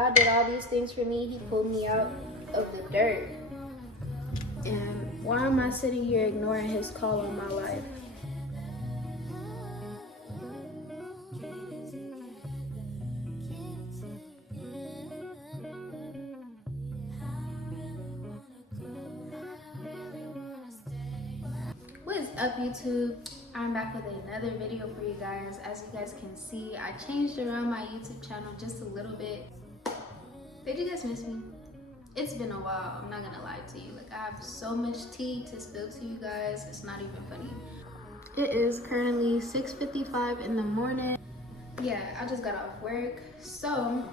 God did all these things for me. He pulled me out of the dirt. And why am I sitting here ignoring his call on my life? What is up, YouTube? I'm back with another video for you guys. As you guys can see, I changed around my YouTube channel just a little bit. Did you guys miss me? It's been a while, I'm not gonna lie to you. Like, I have so much tea to spill to you guys, it's not even funny. It is currently 6:55 in the morning. Yeah, I just got off work. So,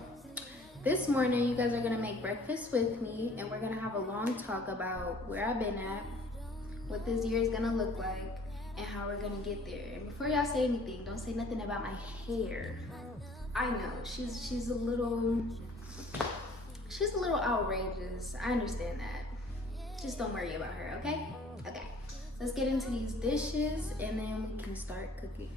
this morning you guys are gonna make breakfast with me and we're gonna have a long talk about where I've been at, what this year is gonna look like, and how we're gonna get there. And before y'all say anything, don't say nothing about my hair. I know, she's a little outrageous. I understand that. Just don't worry about her, okay? Okay. Let's get into these dishes and then we can start cooking.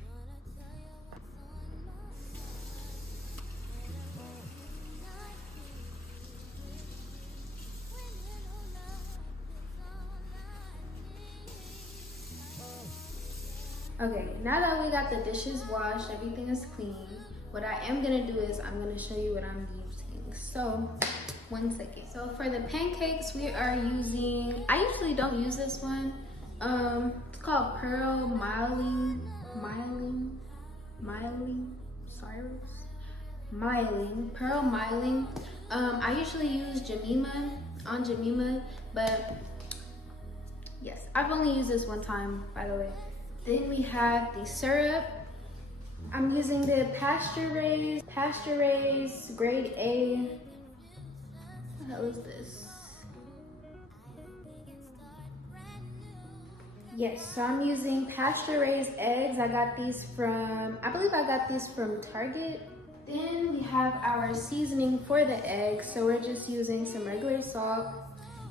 Okay, now that we got the dishes washed, everything is clean, what I am gonna do is I'm gonna show you what I'm using. So, 1 second. So for the pancakes, we are using, I usually don't use this one. It's called Pearl Myling, Pearl Myling. I usually use Aunt Jemima, but yes, I've only used this one time, by the way. Then we have the syrup. I'm using the pasture raised grade A. What the hell is this? Yes, so I'm using pasture raised eggs. I believe I got these from Target. Then we have our seasoning for the eggs. So we're just using some regular salt,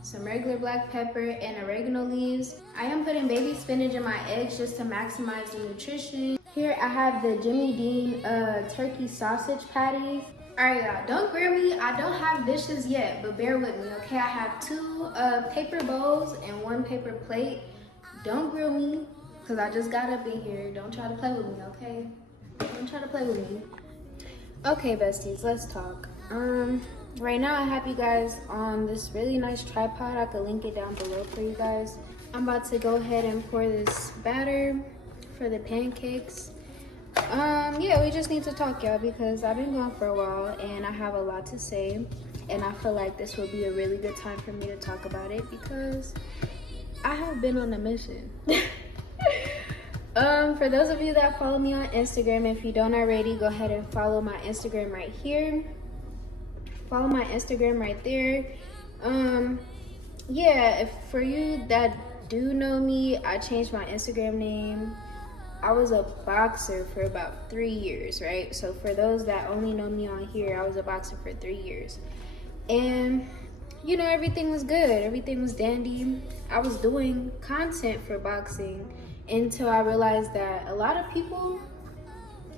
some regular black pepper, and oregano leaves. I am putting baby spinach in my eggs just to maximize the nutrition. Here I have the Jimmy Dean turkey sausage patties. All right, y'all, don't grill me. I don't have dishes yet, but bear with me, okay? I have 2 paper bowls and 1 paper plate. Don't grill me, because I just got up in here. Don't try to play with me, okay? Don't try to play with me. Okay, besties, let's talk. Right now I have you guys on this really nice tripod. I could link it down below for you guys. I'm about to go ahead and pour this batter for the pancakes. Yeah, we just need to talk, y'all, because I've been gone for a while and I have a lot to say, and I feel like this would be a really good time for me to talk about it because I have been on a mission. For those of you that follow me on Instagram, if you don't already, go ahead and follow my Instagram right here. Follow my Instagram right there. Yeah, for you that do know me, I changed my Instagram name. I was a boxer for about 3 years, right? So for those that only know me on here, I was a boxer for 3 years. And, you know, everything was good. Everything was dandy. I was doing content for boxing until I realized that a lot of people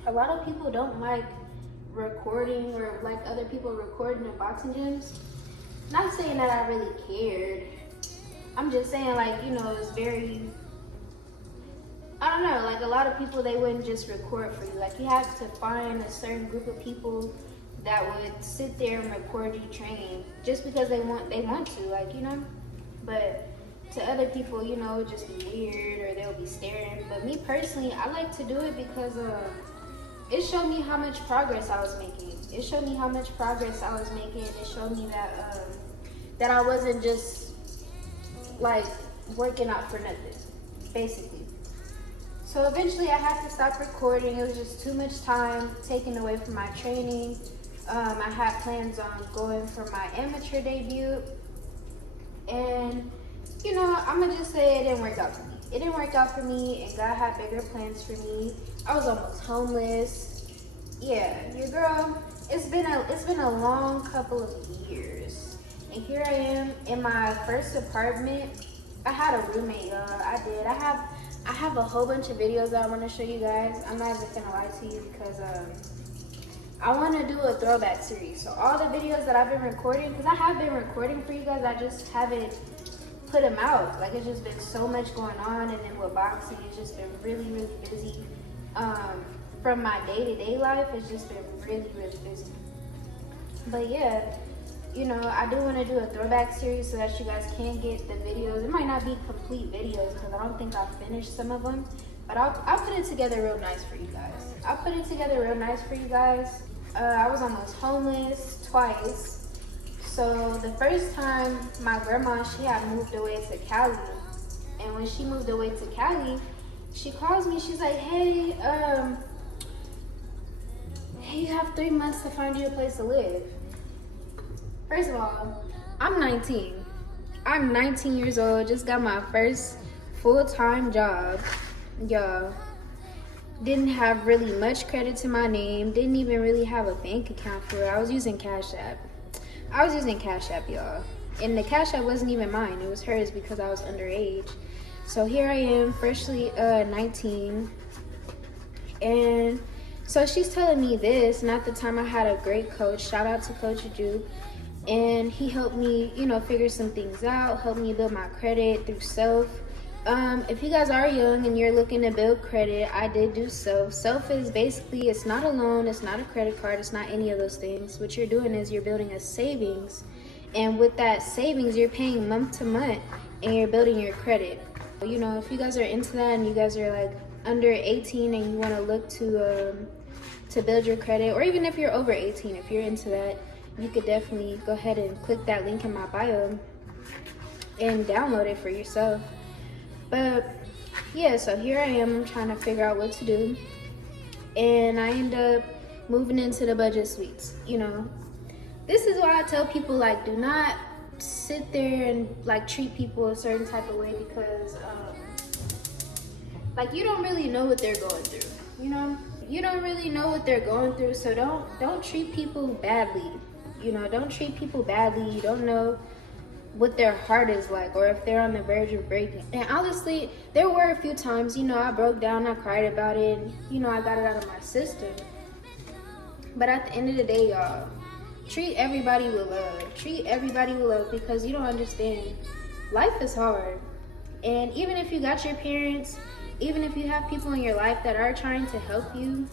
don't like recording or like other people recording in boxing gyms. Not saying that I really cared. I'm just saying, like, you know, it's very, I don't know, like a lot of people, they wouldn't just record for you. Like, you have to find a certain group of people that would sit there and record you train just because they want to, like, you know. But to other people, you know, it just be weird or they'll be staring. But me personally, I like to do it because it showed me how much progress I was making. It showed me that that I wasn't just like working out for nothing, basically. So eventually I had to stop recording. It was just too much time taken away from my training. I had plans on going for my amateur debut. And, you know, I'm gonna just say it didn't work out for me. It didn't work out for me, and God had bigger plans for me. I was almost homeless. Yeah, your girl, it's been a long couple of years. And here I am in my first apartment. I had a roommate, y'all. I did. I have a whole bunch of videos that I want to show you guys. I'm not even gonna lie to you because I want to do a throwback series. So all the videos that I've been recording, because I have been recording for you guys, I just haven't put them out. Like, it's just been so much going on, and then with boxing, it's just been really, really busy. From my day-to-day life, it's just been really, really busy. But yeah, you know, I do want to do a throwback series so that you guys can get the videos. It might not be complete videos because I don't think I've finished some of them, but I'll put it together real nice for you guys. I'll put it together real nice for you guys. I was almost homeless twice. So the first time, my grandma, she had moved away to Cali. And when she moved away to Cali, she calls me, she's like, hey, you have 3 months to find you a place to live. First of all, I'm 19. I'm 19 years old, just got my first full-time job, y'all. Didn't have really much credit to my name, didn't even really have a bank account for it. I was using Cash App. Y'all. And the Cash App wasn't even mine, it was hers because I was underage. So here I am, freshly 19, and so she's telling me this, and at the time I had a great coach, shout out to Coach Ju, and he helped me, you know, figure some things out, helped me build my credit through Self. If you guys are young and you're looking to build credit, I did do Self. Self is basically, it's not a loan, it's not a credit card, it's not any of those things. What you're doing is you're building a savings, and with that savings, you're paying month to month, and you're building your credit. You know, if you guys are into that and you guys are like under 18 and you want to look to build your credit, or even if you're over 18, if you're into that, you could definitely go ahead and click that link in my bio and download it for yourself. But yeah, so here I am, I'm trying to figure out what to do, and I end up moving into the budget suites. You know, this is why I tell people, like, do not sit there and like treat people a certain type of way, because like, you don't really know what they're going through. You know, you don't really know what they're going through, so don't treat people badly. You know, don't treat people badly. You don't know what their heart is like, or if they're on the verge of breaking. And honestly, there were a few times, you know, I broke down, I cried about it, and, you know, I got it out of my system. But at the end of the day, y'all, treat everybody with love. Treat everybody with love, because you don't understand. Life is hard. And even if you got your parents, even if you have people in your life that are trying to help you,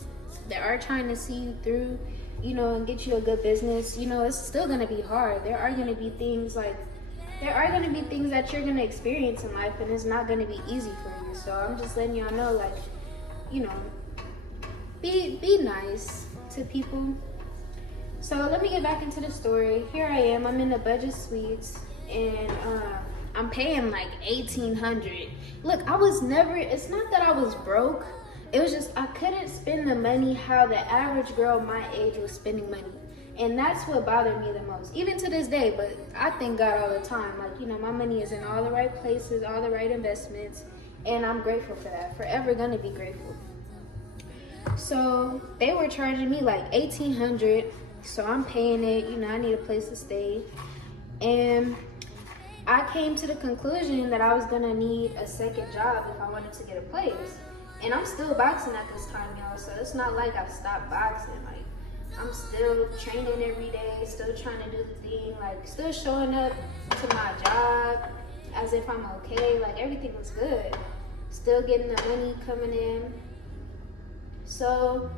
that are trying to see you through, you know, and get you a good business, you know, it's still going to be hard. There are going to be things that you're going to experience in life, and it's not going to be easy for you. So I'm just letting y'all know, like, you know, be nice to people. So let me get back into the story. Here I am, I'm in the budget suites, and I'm paying like $1,800. Look, it's not that I was broke. It was just I couldn't spend the money how the average girl my age was spending money. And that's what bothered me the most, even to this day. But I thank God all the time. Like, you know, my money is in all the right places, all the right investments, and I'm grateful for that. Forever gonna be grateful. So they were charging me like $1,800. So I'm paying it, you know, I need a place to stay. And I came to the conclusion that I was gonna need a second job if I wanted to get a place. And I'm still boxing at this time, y'all, so it's not like I stopped boxing. Like, I'm still training every day, still trying to do the thing, like, still showing up to my job as if I'm okay. Like, everything was good. Still getting the money coming in. So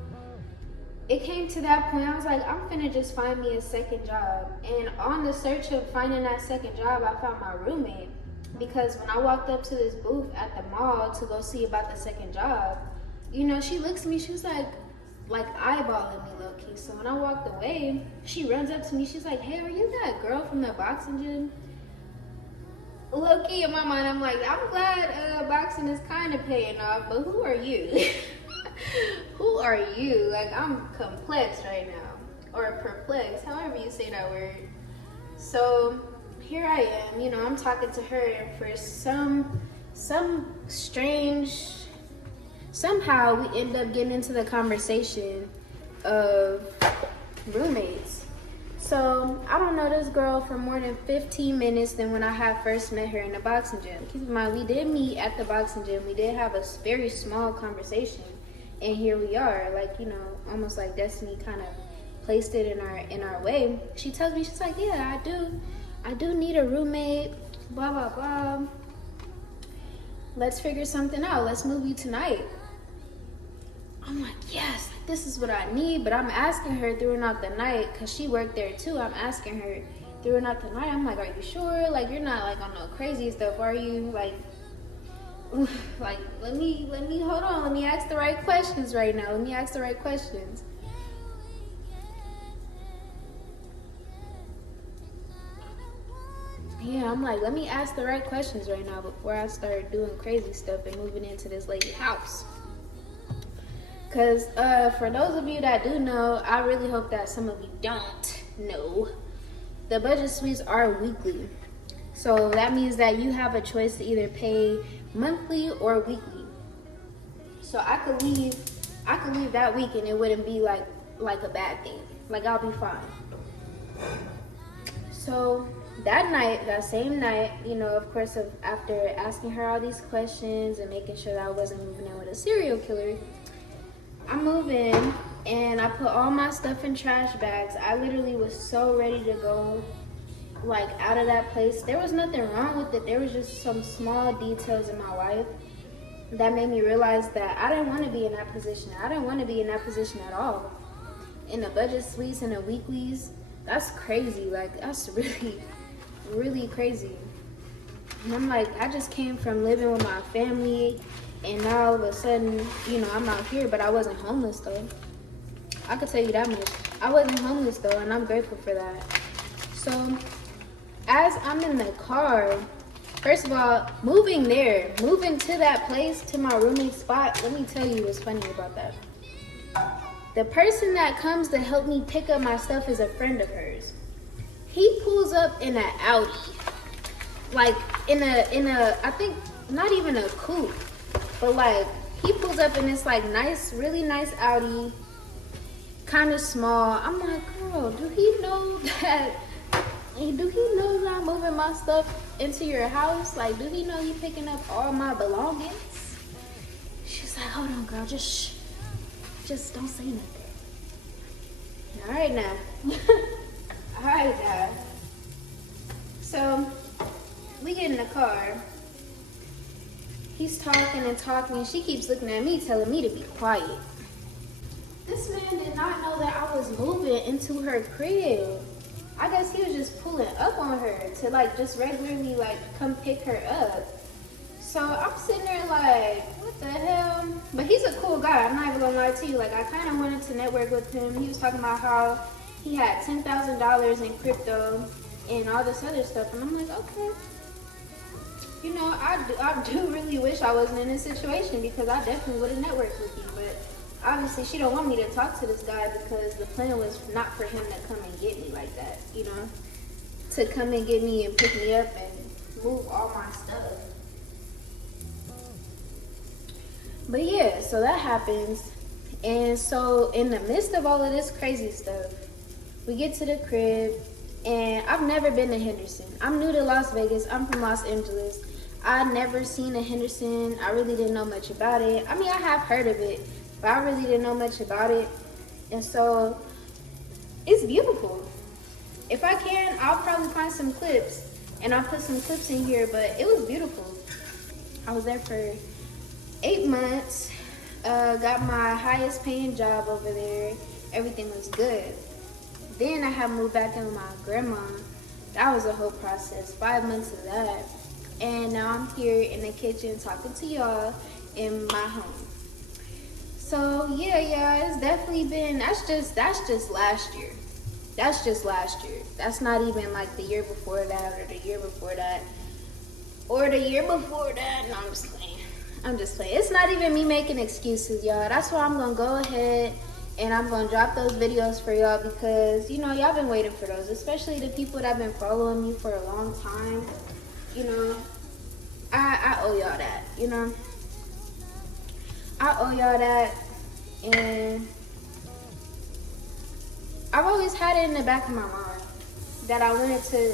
it came to that point, I was like, I'm finna just find me a second job. And on the search of finding that second job, I found my roommate. Because when I walked up to this booth at the mall to go see about the second job, you know, she looks at me, she was like eyeballing me low-key. So when I walked away, she runs up to me, she's like, hey, are you that girl from the boxing gym? Low-key in my mind, I'm like, I'm glad boxing is kind of paying off, but who are you? Who are you? Like, I'm complex right now, or perplexed, however you say that word. So here I am, you know, I'm talking to her, and for some strange, somehow we end up getting into the conversation of roommates. So I don't know this girl for more than 15 minutes than when I had first met her in the boxing gym. Keep in mind, we did meet at the boxing gym. We did have a very small conversation. And here we are, like, you know, almost like destiny kind of placed it in our way, she tells me, she's like, yeah, I do need a roommate, blah blah blah. Let's figure something out. Let's move you tonight. I'm like, yes, this is what I need. But I'm asking her throughout the night, because she worked there too. I'm asking her throughout the night. I'm like, are you sure? Like, you're not like on no crazy stuff, are you? Like, let me hold on. Let me ask the right questions right now. Let me ask the right questions. Yeah, I'm like, let me ask the right questions right now before I start doing crazy stuff and moving into this lady's house. Because for those of you that do know, I really hope that some of you don't know, the budget suites are weekly. So that means that you have a choice to either pay monthly or weekly. So I could leave that week and it wouldn't be like a bad thing. Like, I'll be fine. So that night, that same night, you know, of course, after asking her all these questions and making sure that I wasn't moving in with a serial killer, I move in and I put all my stuff in trash bags. I literally was so ready to go, like, out of that place. There was nothing wrong with it. There was just some small details in my life that made me realize that I didn't want to be in that position. I didn't want to be in that position at all. In the budget suites and the weeklies, that's crazy. Like, that's really, really crazy. And I'm like, I just came from living with my family, and now all of a sudden, you know, I'm out here, but I wasn't homeless though. I could tell you that much. I wasn't homeless though, and I'm grateful for that. So as I'm in the car, first of all, moving to that place, to my rooming spot, let me tell you what's funny about that. The person that comes to help me pick up my stuff is a friend of hers. He pulls up in an Audi, like in a I think not even a coupe, but like he pulls up in this like nice, really nice Audi, kind of small. I'm like, girl, do he know that I'm moving my stuff into your house? Like, do he know you picking up all my belongings? She's like, hold on, girl, just don't say nothing. All right now. All right now. So we get in the car. He's talking and talking, and she keeps looking at me, telling me to be quiet. This man did not know that I was moving into her crib. I guess he was just pulling up on her to like just regularly like come pick her up. So I'm sitting there like, what the hell? But he's a cool guy. I'm not even gonna lie to you. Like, I kind of wanted to network with him. He was talking about how he had $10,000 in crypto and all this other stuff. And I'm like, okay. You know, I do really wish I wasn't in this situation, because I definitely would have networked with you. But obviously she don't want me to talk to this guy, because the plan was not for him to come and get me like that, you know? To come and get me and pick me up and move all my stuff. But yeah, so that happens. And so in the midst of all of this crazy stuff, we get to the crib, and I've never been to Henderson. I'm new to Las Vegas. I'm from Los Angeles. I'd never seen a Henderson. I really didn't know much about it. I mean, I have heard of it, but I really didn't know much about it. And so it's beautiful. If I can, I'll probably find some clips and I'll put some clips in here, but it was beautiful. I was there for 8 months, got my highest paying job over there. Everything was good. Then I had moved back in with my grandma. That was a whole process, 5 months of that. And now I'm here in the kitchen talking to y'all in my home. So yeah, it's definitely been, that's just last year. That's just last year. That's not even like the year before that, or the year before that, or the year before that. No, I'm just playing. It's not even me making excuses, y'all. That's why I'm gonna go ahead and I'm gonna drop those videos for y'all, because, you know, y'all been waiting for those, especially the people that have been following me for a long time. You know, I owe y'all that, you know. I owe y'all that, and I've always had it in the back of my mind that I wanted to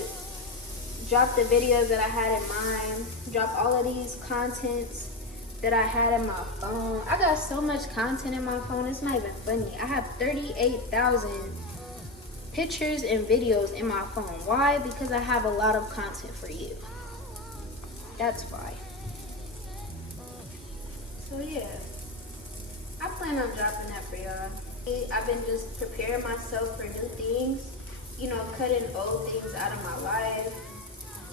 drop the videos that I had in mind, drop all of these contents that I had in my phone. I got so much content in my phone, it's not even funny. I have 38,000 pictures and videos in my phone. Why? Because I have a lot of content for you. That's why. So yeah, I plan on dropping that for y'all. I've been just preparing myself for new things, you know, cutting old things out of my life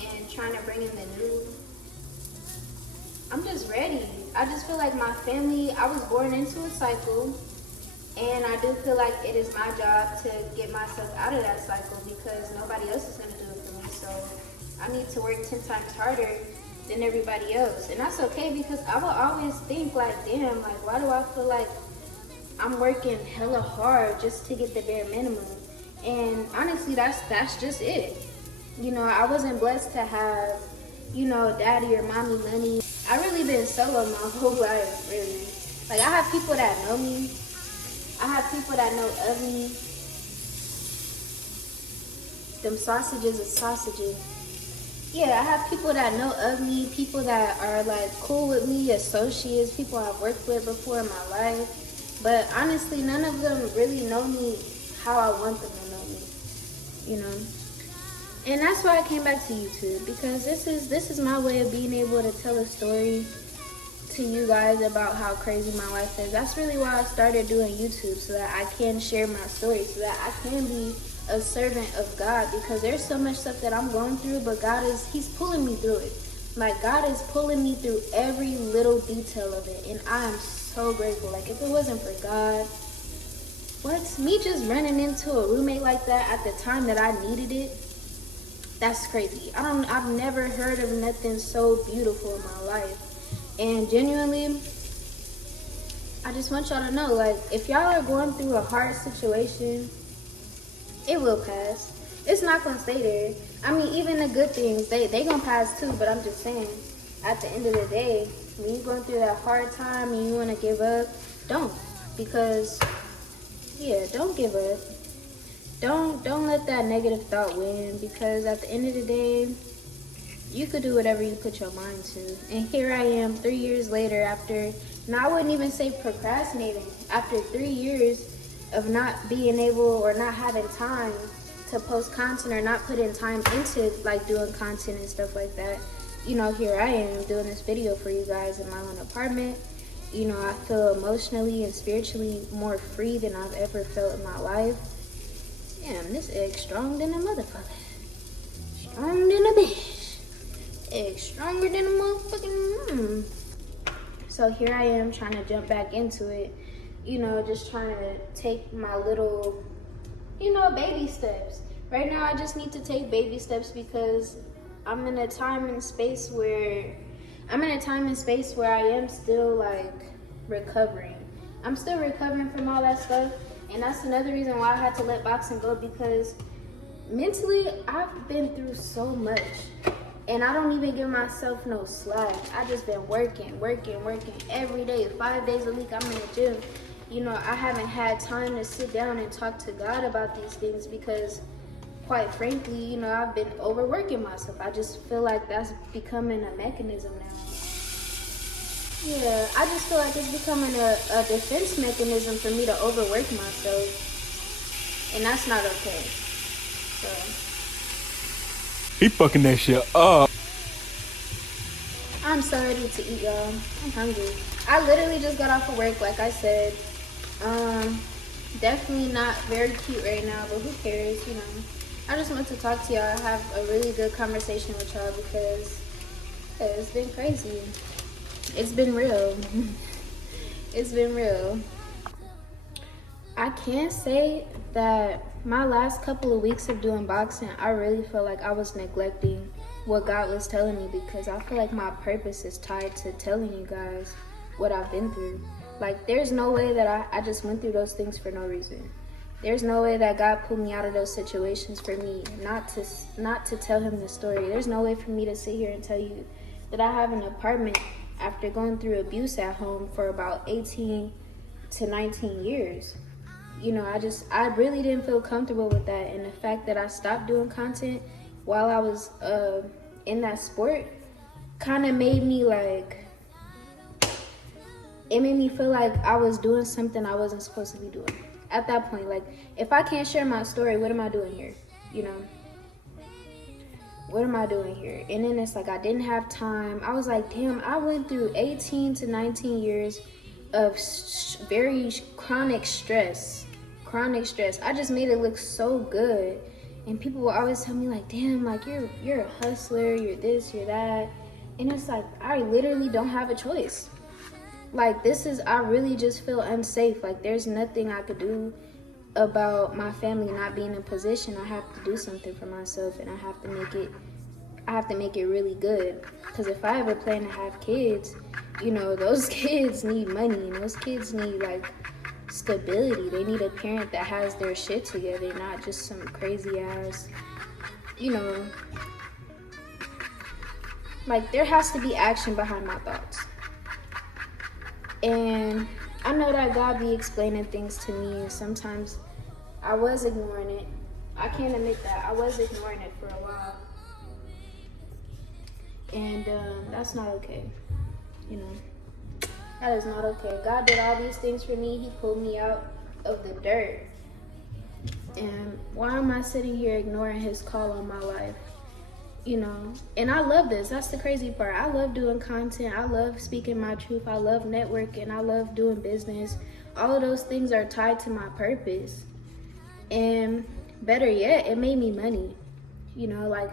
and trying to bring in the new. I'm just ready. I just feel like my family, I was born into a cycle, and I do feel like it is my job to get myself out of that cycle because nobody else is going to do it for me. So I need to work 10 times harder than everybody else. And that's okay because I will always think like, damn, like why do I feel like I'm working hella hard just to get the bare minimum? And honestly, that's just it. You know, I wasn't blessed to have, you know, daddy or mommy money. I really been solo my whole life, really. Like I have people that know me. I have people that know of me. Them sausages are sausages. Yeah, I have people that know of me, people that are like cool with me, associates, people I've worked with before in my life. But honestly, none of them really know me how I want them to know me, you know? And that's why I came back to YouTube, because this is my way of being able to tell a story to you guys about how crazy my life is. That's really why I started doing YouTube, so that I can share my story, so that I can be a servant of God, because there's so much stuff that I'm going through, but He's pulling me through it. Like God is pulling me through every little detail of it, and I am so grateful. Like if it wasn't for God, me just running into a roommate like that at the time that I needed it, that's crazy. I've never heard of nothing so beautiful in my life. And genuinely, I just want y'all to know, like, if y'all are going through a hard situation, it will pass. It's not gonna stay there. I mean, even the good things, they gonna pass too, but I'm just saying, at the end of the day, when you're going through that hard time and you wanna give up, don't. Because, yeah, don't give up. Don't let that negative thought win, because at the end of the day, you could do whatever you put your mind to. And here I am 3 years later after, now I wouldn't even say procrastinating, after 3 years of not being able or not having time to post content or not putting time into like doing content and stuff like that. You know, here I am doing this video for you guys in my own apartment. You know, I feel emotionally and spiritually more free than I've ever felt in my life. Damn, this egg strong than a motherfucker. Strong than a bitch. Egg stronger than a motherfucking So here I am trying to jump back into it. You know, just trying to take my little, you know, baby steps. Right now I just need to take baby steps because I'm in a time and space where I am still like recovering. I'm still recovering from all that stuff. And that's another reason why I had to let boxing go, because mentally I've been through so much. And I don't even give myself no slack. I just been working every day, 5 days a week. I'm in the gym. You know, I haven't had time to sit down and talk to God about these things because, quite frankly, you know, I've been overworking myself. I just feel like that's becoming a mechanism now. Yeah, I just feel like it's becoming a defense mechanism for me to overwork myself. And that's not okay. So. He fucking that shit up. I'm so ready to eat, y'all. I'm hungry. I literally just got off of work, like I said. Definitely not very cute right now, but who cares, you know. I just want to talk to y'all, have a really good conversation with y'all because it's been crazy. It's been real. It's been real. I can say that my last couple of weeks of doing boxing, I really felt like I was neglecting what God was telling me, because I feel like my purpose is tied to telling you guys what I've been through. Like, there's no way that I just went through those things for no reason. There's no way that God pulled me out of those situations for me not to tell him the story. There's no way for me to sit here and tell you that I have an apartment after going through abuse at home for about 18 to 19 years. You know, I really didn't feel comfortable with that. And the fact that I stopped doing content while I was in that sport kind of made me like, it made me feel like I was doing something I wasn't supposed to be doing at that point, like, if I can't share my story, what am I doing here? You know? What am I doing here? And then it's like, I didn't have time. I was like, damn, I went through 18 to 19 years of very chronic stress. I just made it look so good. And people will always tell me like, damn, like you're a hustler, you're this, you're that. And it's like, I literally don't have a choice. Like, I really just feel unsafe. Like, there's nothing I could do about my family not being in a position. I have to do something for myself, and I have to make it really good. Because if I ever plan to have kids, you know, those kids need money, and those kids need like stability. They need a parent that has their shit together, not just some crazy ass, you know, like, there has to be action behind my thoughts. And I know that God be explaining things to me, and sometimes I was ignoring it. I can't admit that. I was ignoring it for a while. And that's not okay, you know. That is not okay. God did all these things for me. He pulled me out of the dirt. And why am I sitting here ignoring his call on my life? You know, and I love this. That's the crazy part. I love doing content. I love speaking my truth. I love networking. I love doing business. All of those things are tied to my purpose. And better yet, it made me money. You know, like,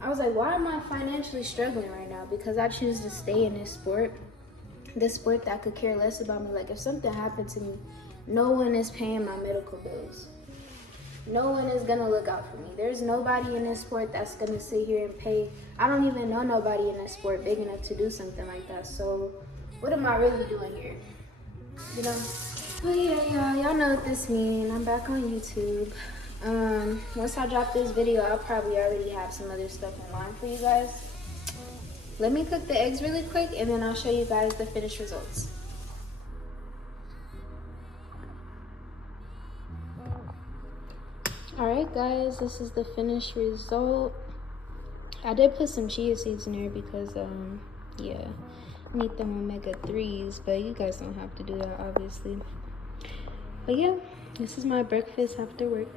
I was like, why am I financially struggling right now? Because I choose to stay in this sport that could care less about me. Like, if something happened to me, no one is paying my medical bills. No one is gonna look out for me. There's nobody in this sport that's gonna sit here and pay. I don't even know nobody in this sport big enough to do something like that. So what am I really doing here? You know? Well, yeah, y'all know what this means. I'm back on YouTube. Once I drop this video, I'll probably already have some other stuff in line for you guys. Let me cook the eggs really quick, and then I'll show you guys the finished results. Alright guys, this is the finished result. I did put some chia seeds in there because, yeah, I need them omega-3s, but you guys don't have to do that, obviously. But yeah, this is my breakfast after work.